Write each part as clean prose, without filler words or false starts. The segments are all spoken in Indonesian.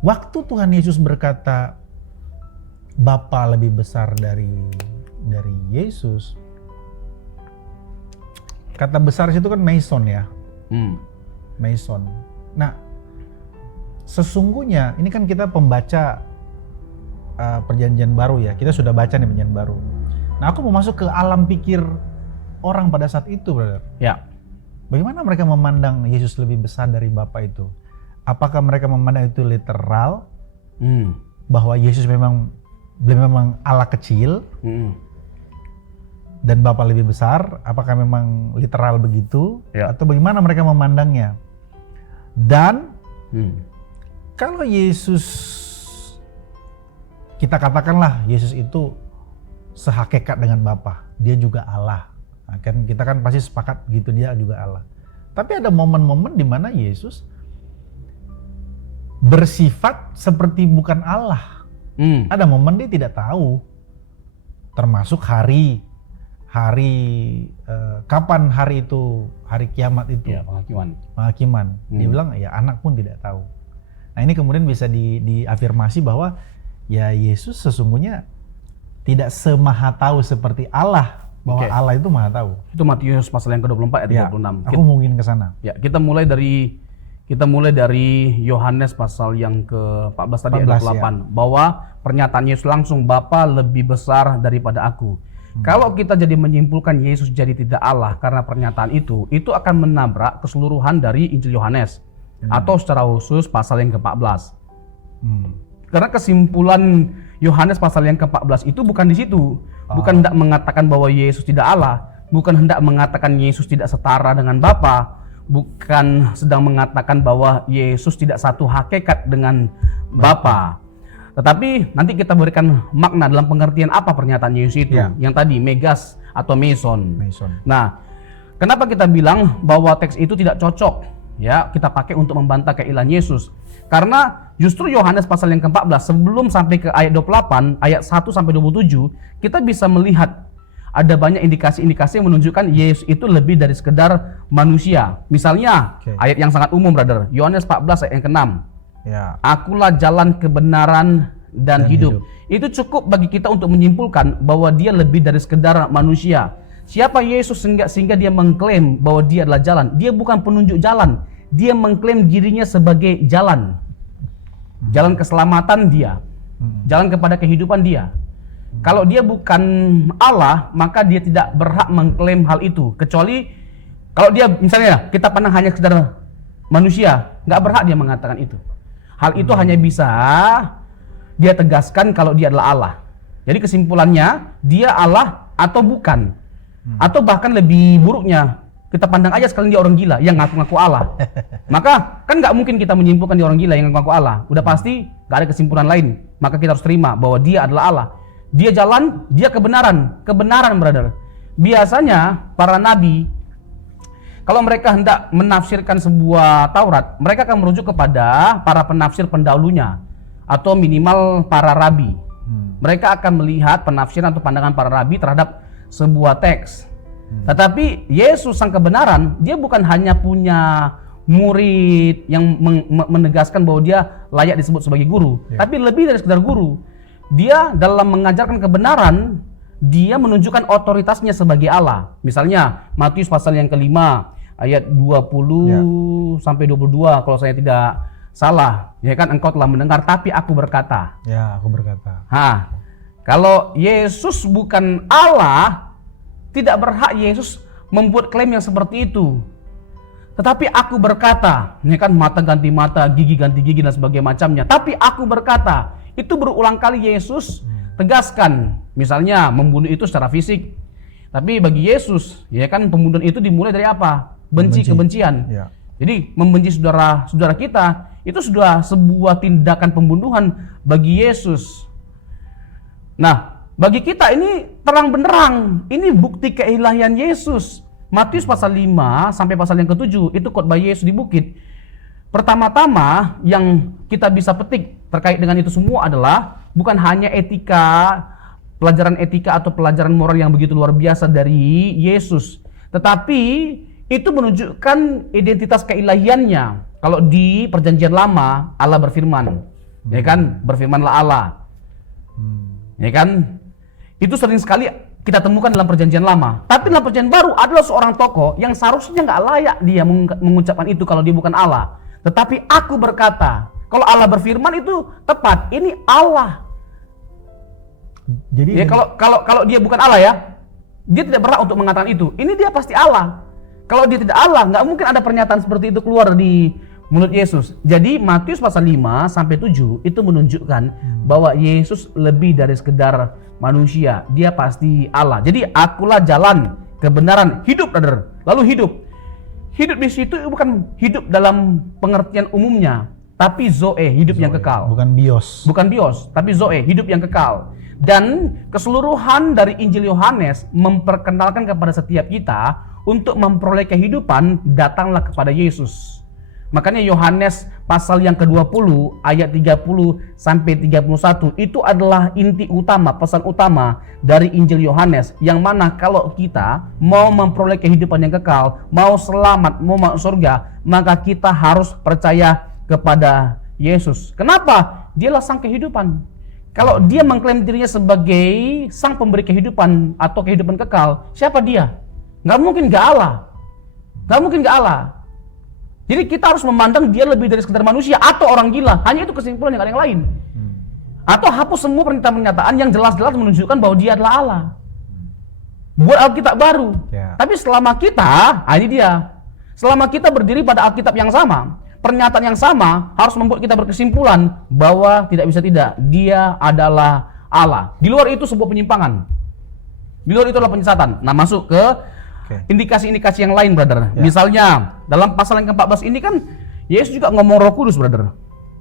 waktu Tuhan Yesus berkata Bapa lebih besar dari Yesus, kata besar itu kan meison ya. Meison. Nah, sesungguhnya ini kan kita pembaca perjanjian baru ya. Kita sudah baca nih perjanjian baru. Nah, aku mau masuk ke alam pikir orang pada saat itu, brother. Ya. Bagaimana mereka memandang Yesus lebih besar dari Bapa itu? Apakah mereka memandang itu literal? Bahwa Yesus memang Allah kecil dan Bapa lebih besar? Apakah memang literal begitu? Ya. Atau bagaimana mereka memandangnya? Dan kalau Yesus, kita katakanlah Yesus itu sehakikat dengan Bapa, dia juga Allah. Nah, kan kita kan pasti sepakat gitu, dia juga Allah. Tapi ada momen-momen di mana Yesus bersifat seperti bukan Allah. Ada momen dia tidak tahu, termasuk kapan hari itu, hari kiamat itu, ya, penghakiman. Dia bilang ya anak pun tidak tahu. Nah ini kemudian bisa diafirmasi bahwa ya Yesus sesungguhnya tidak semaha tahu seperti Allah, bahwa Allah itu maha tahu. Itu Matius pasal yang ke-24 ayat 26. Aku mungkin ke sana. Ya, kita mulai dari Yohanes pasal yang ke-14 tadi ayat 28 ya. Bahwa pernyataan Yesus langsung, Bapa lebih besar daripada aku. Kalau kita jadi menyimpulkan Yesus jadi tidak Allah karena pernyataan itu akan menabrak keseluruhan dari Injil Yohanes atau secara khusus pasal yang ke-14. Karena kesimpulan Yohanes pasal yang ke-14 itu bukan di situ. Bukan hendak mengatakan bahwa Yesus tidak Allah, bukan hendak mengatakan Yesus tidak setara dengan Bapa, bukan sedang mengatakan bahwa Yesus tidak satu hakikat dengan Bapa. Tetapi nanti kita berikan makna dalam pengertian apa pernyataan Yesus itu. Yang tadi megas atau meison. Nah, kenapa kita bilang bahwa teks itu tidak cocok ya kita pakai untuk membantah keilahan Yesus? Karena justru Yohanes pasal yang ke-14 sebelum sampai ke ayat 28, ayat 1 sampai 27, kita bisa melihat ada banyak indikasi-indikasi yang menunjukkan Yesus itu lebih dari sekedar manusia. Misalnya ayat yang sangat umum, brother. Yohanes 14 ayat yang ke-6. Ya. Akulah jalan kebenaran dan hidup. Itu cukup bagi kita untuk menyimpulkan bahwa dia lebih dari sekedar manusia. Siapa Yesus sehingga dia mengklaim bahwa dia adalah jalan? Dia bukan penunjuk jalan. Dia mengklaim dirinya sebagai jalan. Jalan keselamatan dia. Jalan kepada kehidupan dia. Kalau dia bukan Allah, maka dia tidak berhak mengklaim hal itu. Kecuali kalau dia misalnya kita pandang hanya sekedar manusia, nggak berhak dia mengatakan itu. Hal itu hanya bisa dia tegaskan kalau dia adalah Allah. Jadi kesimpulannya dia Allah atau bukan. Atau bahkan lebih buruknya, kita pandang aja sekalian dia orang gila yang ngaku-ngaku Allah. Maka kan nggak mungkin kita menyimpulkan dia orang gila yang ngaku-ngaku Allah. Udah pasti nggak ada kesimpulan lain. Maka kita harus terima bahwa dia adalah Allah. Dia jalan, dia kebenaran. Kebenaran, brother. Biasanya para nabi, kalau mereka hendak menafsirkan sebuah Taurat, mereka akan merujuk kepada para penafsir pendahulunya atau minimal para rabi. Mereka akan melihat penafsiran atau pandangan para rabi terhadap sebuah teks. Tetapi Yesus sang kebenaran, dia bukan hanya punya murid yang menegaskan bahwa dia layak disebut sebagai guru, tapi lebih dari sekedar guru. Dia dalam mengajarkan kebenaran, dia menunjukkan otoritasnya sebagai Allah. Misalnya Matius pasal yang ke-5 ayat 20 sampai 22 kalau saya tidak salah. Ya kan, engkau telah mendengar tapi aku berkata. Ya, aku berkata. Kalau Yesus bukan Allah, tidak berhak Yesus membuat klaim yang seperti itu. Tetapi aku berkata, ini kan mata ganti mata, gigi ganti gigi dan sebagainya macamnya. Tapi aku berkata, itu berulang kali Yesus tegaskan. Misalnya membunuh itu secara fisik. Tapi bagi Yesus, ya kan pembunuhan itu dimulai dari apa? Kebencian. Ya. Jadi membenci saudara kita itu sudah sebuah tindakan pembunuhan bagi Yesus. Nah, bagi kita ini terang benderang, ini bukti keilahian Yesus. Matius pasal 5 sampai pasal yang ke-7 itu khotbah Yesus di bukit. Pertama-tama yang kita bisa petik terkait dengan itu semua adalah bukan hanya pelajaran etika atau pelajaran moral yang begitu luar biasa dari Yesus, tetapi itu menunjukkan identitas keilahiannya. Kalau di perjanjian lama Allah berfirman, Ya kan? Berfirmanlah Allah. Ya kan? Itu sering sekali kita temukan dalam perjanjian lama. Tapi dalam perjanjian baru adalah seorang tokoh yang seharusnya nggak layak dia mengucapkan itu kalau dia bukan Allah. Tetapi aku berkata, kalau Allah berfirman itu tepat. Ini Allah. Jadi Ya, kalau dia bukan Allah ya, dia tidak berhak untuk mengatakan itu. Ini dia pasti Allah. Kalau dia tidak Allah, nggak mungkin ada pernyataan seperti itu keluar di mulut Yesus. Jadi Matius pasal 5 sampai 7 itu menunjukkan bahwa Yesus lebih dari sekedar manusia. Dia pasti Allah. Jadi akulah jalan, kebenaran, hidup, brother. Lalu hidup. Hidup di situ bukan hidup dalam pengertian umumnya, tapi zoe, hidup yang kekal. bukan bios. Bukan bios, tapi zoe, hidup yang kekal. Dan keseluruhan dari Injil Yohanes memperkenalkan kepada setiap kita untuk memperoleh kehidupan, datanglah kepada Yesus. Makanya Yohanes pasal yang ke-20 ayat 30 sampai 31 itu adalah inti utama, pesan utama dari Injil Yohanes, yang mana kalau kita mau memperoleh kehidupan yang kekal, mau selamat, mau masuk surga, maka kita harus percaya kepada Yesus. Kenapa? Dialah sang kehidupan. Kalau dia mengklaim dirinya sebagai sang pemberi kehidupan atau kehidupan kekal, siapa dia? Nggak mungkin nggak Allah. Nggak mungkin nggak Allah. Jadi kita harus memandang dia lebih dari sekedar manusia atau orang gila. Hanya itu kesimpulan, yang ada yang lain. Atau hapus semua pernyataan-pernyataan yang jelas-jelas menunjukkan bahwa dia adalah Allah. Buat Alkitab baru. Ya. Tapi selama kita, ini dia. Selama kita berdiri pada Alkitab yang sama, pernyataan yang sama harus membuat kita berkesimpulan bahwa tidak bisa tidak, dia adalah Allah. Di luar itu sebuah penyimpangan. Di luar itu adalah penyesatan. Nah, masuk ke indikasi-indikasi yang lain, brother. Ya. Misalnya dalam pasal yang ke-14 ini kan Yesus juga ngomong Roh Kudus, brother.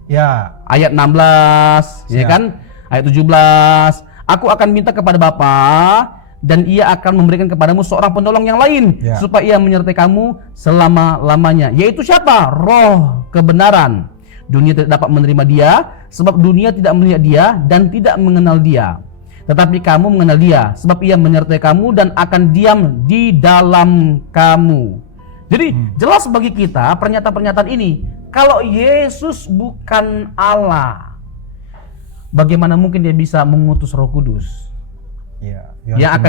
Ya. Ayat 16, ya kan? Ayat 17, aku akan minta kepada Bapa dan ia akan memberikan kepadamu seorang penolong yang lain, Ya. supaya ia menyertai kamu selama-lamanya. Yaitu siapa? Roh kebenaran. Dunia tidak dapat menerima dia, sebab dunia tidak melihat dia dan tidak mengenal dia. Tetapi kamu mengenal dia, sebab ia menyertai kamu dan akan diam di dalam kamu. Jadi jelas bagi kita pernyataan-pernyataan ini, kalau Yesus bukan Allah, bagaimana mungkin dia bisa mengutus Roh Kudus? Ya. Yang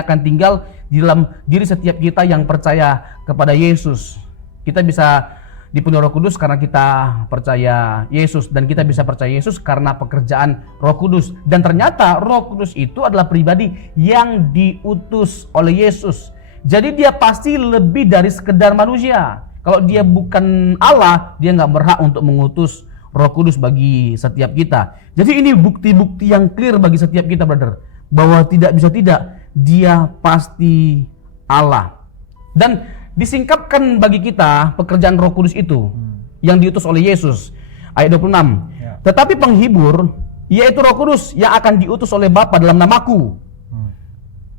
akan tinggal di dalam diri setiap kita yang percaya kepada Yesus. Kita bisa dipenuhi Roh Kudus karena kita percaya Yesus, dan kita bisa percaya Yesus karena pekerjaan Roh Kudus. Dan ternyata Roh Kudus itu adalah pribadi yang diutus oleh Yesus. Jadi dia pasti lebih dari sekedar manusia. Kalau dia bukan Allah, dia nggak berhak untuk mengutus Roh Kudus bagi setiap kita. Jadi ini bukti-bukti yang clear bagi setiap kita, brother, bahwa tidak bisa tidak, dia pasti Allah. Dan disingkapkan bagi kita pekerjaan Roh Kudus itu yang diutus oleh Yesus. Ayat 26. Ya. Tetapi penghibur, yaitu Roh Kudus yang akan diutus oleh Bapa dalam namaku.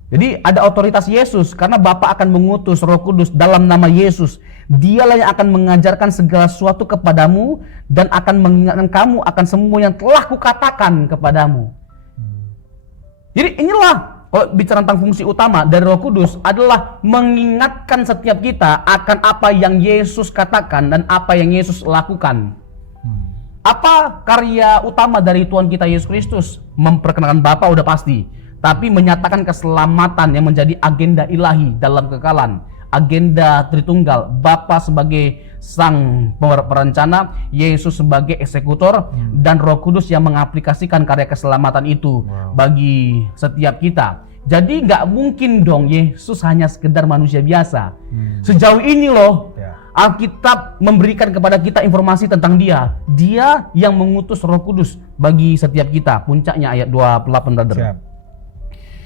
Jadi ada otoritas Yesus karena Bapa akan mengutus Roh Kudus dalam nama Yesus. Dialah yang akan mengajarkan segala sesuatu kepadamu dan akan mengingatkan kamu akan semua yang telah kukatakan kepadamu. Jadi inilah, kalau bicara tentang fungsi utama dari Roh Kudus adalah mengingatkan setiap kita akan apa yang Yesus katakan dan apa yang Yesus lakukan. Apa karya utama dari Tuhan kita Yesus Kristus? Memperkenalkan Bapa udah pasti, tapi menyatakan keselamatan yang menjadi agenda ilahi dalam kekalan. Agenda Tritunggal, Bapa sebagai sang perencana, Yesus sebagai eksekutor, dan Roh Kudus yang mengaplikasikan karya keselamatan itu bagi setiap kita. Jadi nggak mungkin dong Yesus hanya sekedar manusia biasa. Sejauh ini loh, Alkitab memberikan kepada kita informasi tentang dia. Dia yang mengutus Roh Kudus bagi setiap kita. Puncaknya ayat 28, brother. Siap.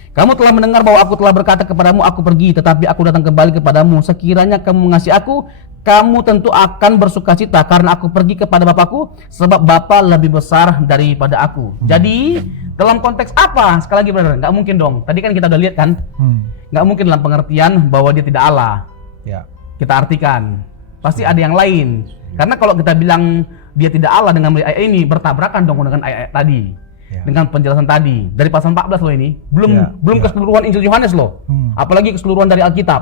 Kamu telah mendengar bahwa aku telah berkata kepadamu, aku pergi, tetapi aku datang kembali kepadamu. Sekiranya kamu mengasihi aku, kamu tentu akan bersukacita karena aku pergi kepada Bapakku, sebab Bapa lebih besar daripada aku. Jadi dalam konteks apa? Sekali lagi, brother, nggak mungkin dong. Tadi kan kita udah lihat kan, nggak mungkin dalam pengertian bahwa dia tidak Allah. Ya. Kita artikan, pasti ada yang lain. Karena kalau kita bilang dia tidak Allah dengan ayat ini, bertabrakan dong dengan ayat tadi. Dengan penjelasan tadi dari pasal 14 loh ini, belum keseluruhan Injil Yohanes loh, apalagi keseluruhan dari Alkitab.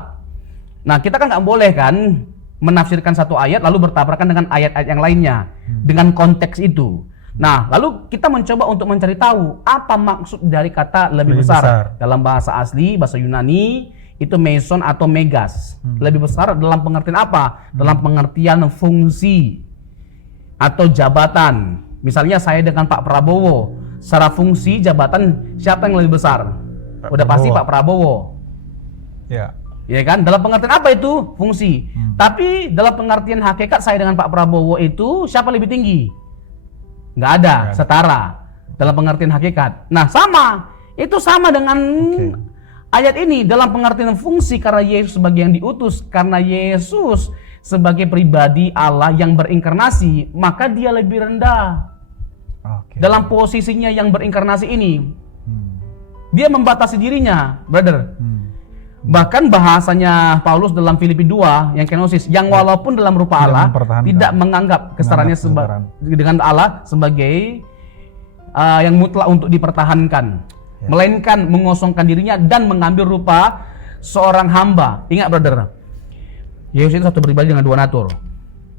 Nah, kita kan nggak boleh kan menafsirkan satu ayat lalu bertabrakan dengan ayat-ayat yang lainnya dengan konteks itu. Nah, lalu kita mencoba untuk mencari tahu apa maksud dari kata lebih besar. Dalam bahasa asli, bahasa Yunani, itu meson atau megas. Lebih besar dalam pengertian apa? Dalam pengertian fungsi atau jabatan. Misalnya saya dengan Pak Prabowo, secara fungsi jabatan siapa yang lebih besar? Udah pasti Pak Prabowo. Ya. Ya kan? Dalam pengertian apa itu? Fungsi. Tapi dalam pengertian hakikat saya dengan Pak Prabowo itu siapa lebih tinggi? Nggak ada, setara dalam pengertian hakikat. Nah, sama. Itu sama dengan ayat ini dalam pengertian fungsi karena Yesus sebagai yang diutus, karena Yesus sebagai pribadi Allah yang berinkarnasi, maka dia lebih rendah. Dalam posisinya yang berinkarnasi ini. Dia membatasi dirinya, brother. Bahkan bahasanya Paulus dalam Filipi 2 yang kenosis, yang walaupun dalam rupa Allah tidak menganggap kesetaraan dengan Allah sebagai yang mutlak untuk dipertahankan, melainkan mengosongkan dirinya dan mengambil rupa seorang hamba. Ingat brother, Yesus itu satu pribadi dengan dua natur.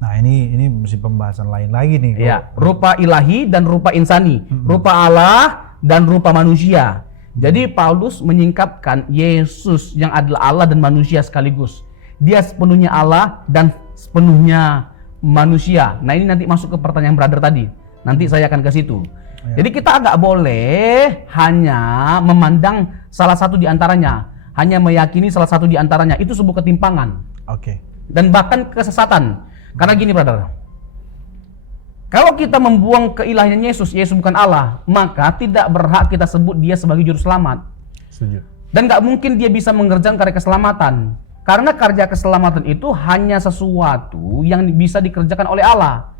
Nah ini mesti pembahasan lain lagi nih. Ya, rupa ilahi dan rupa insani, rupa Allah dan rupa manusia. Jadi Paulus menyingkapkan Yesus yang adalah Allah dan manusia sekaligus. Dia sepenuhnya Allah dan sepenuhnya manusia. Nah ini nanti masuk ke pertanyaan brother tadi. Nanti saya akan ke situ. Jadi kita agak boleh hanya memandang salah satu di antaranya, hanya meyakini salah satu di antaranya. Itu sebuah ketimpangan. Dan bahkan kesesatan. Karena gini brother, kalau kita membuang keilahian Yesus, Yesus bukan Allah, maka tidak berhak kita sebut dia sebagai juru selamat. Setuju. Dan nggak mungkin dia bisa mengerjakan karya keselamatan. Karena karya keselamatan itu hanya sesuatu yang bisa dikerjakan oleh Allah.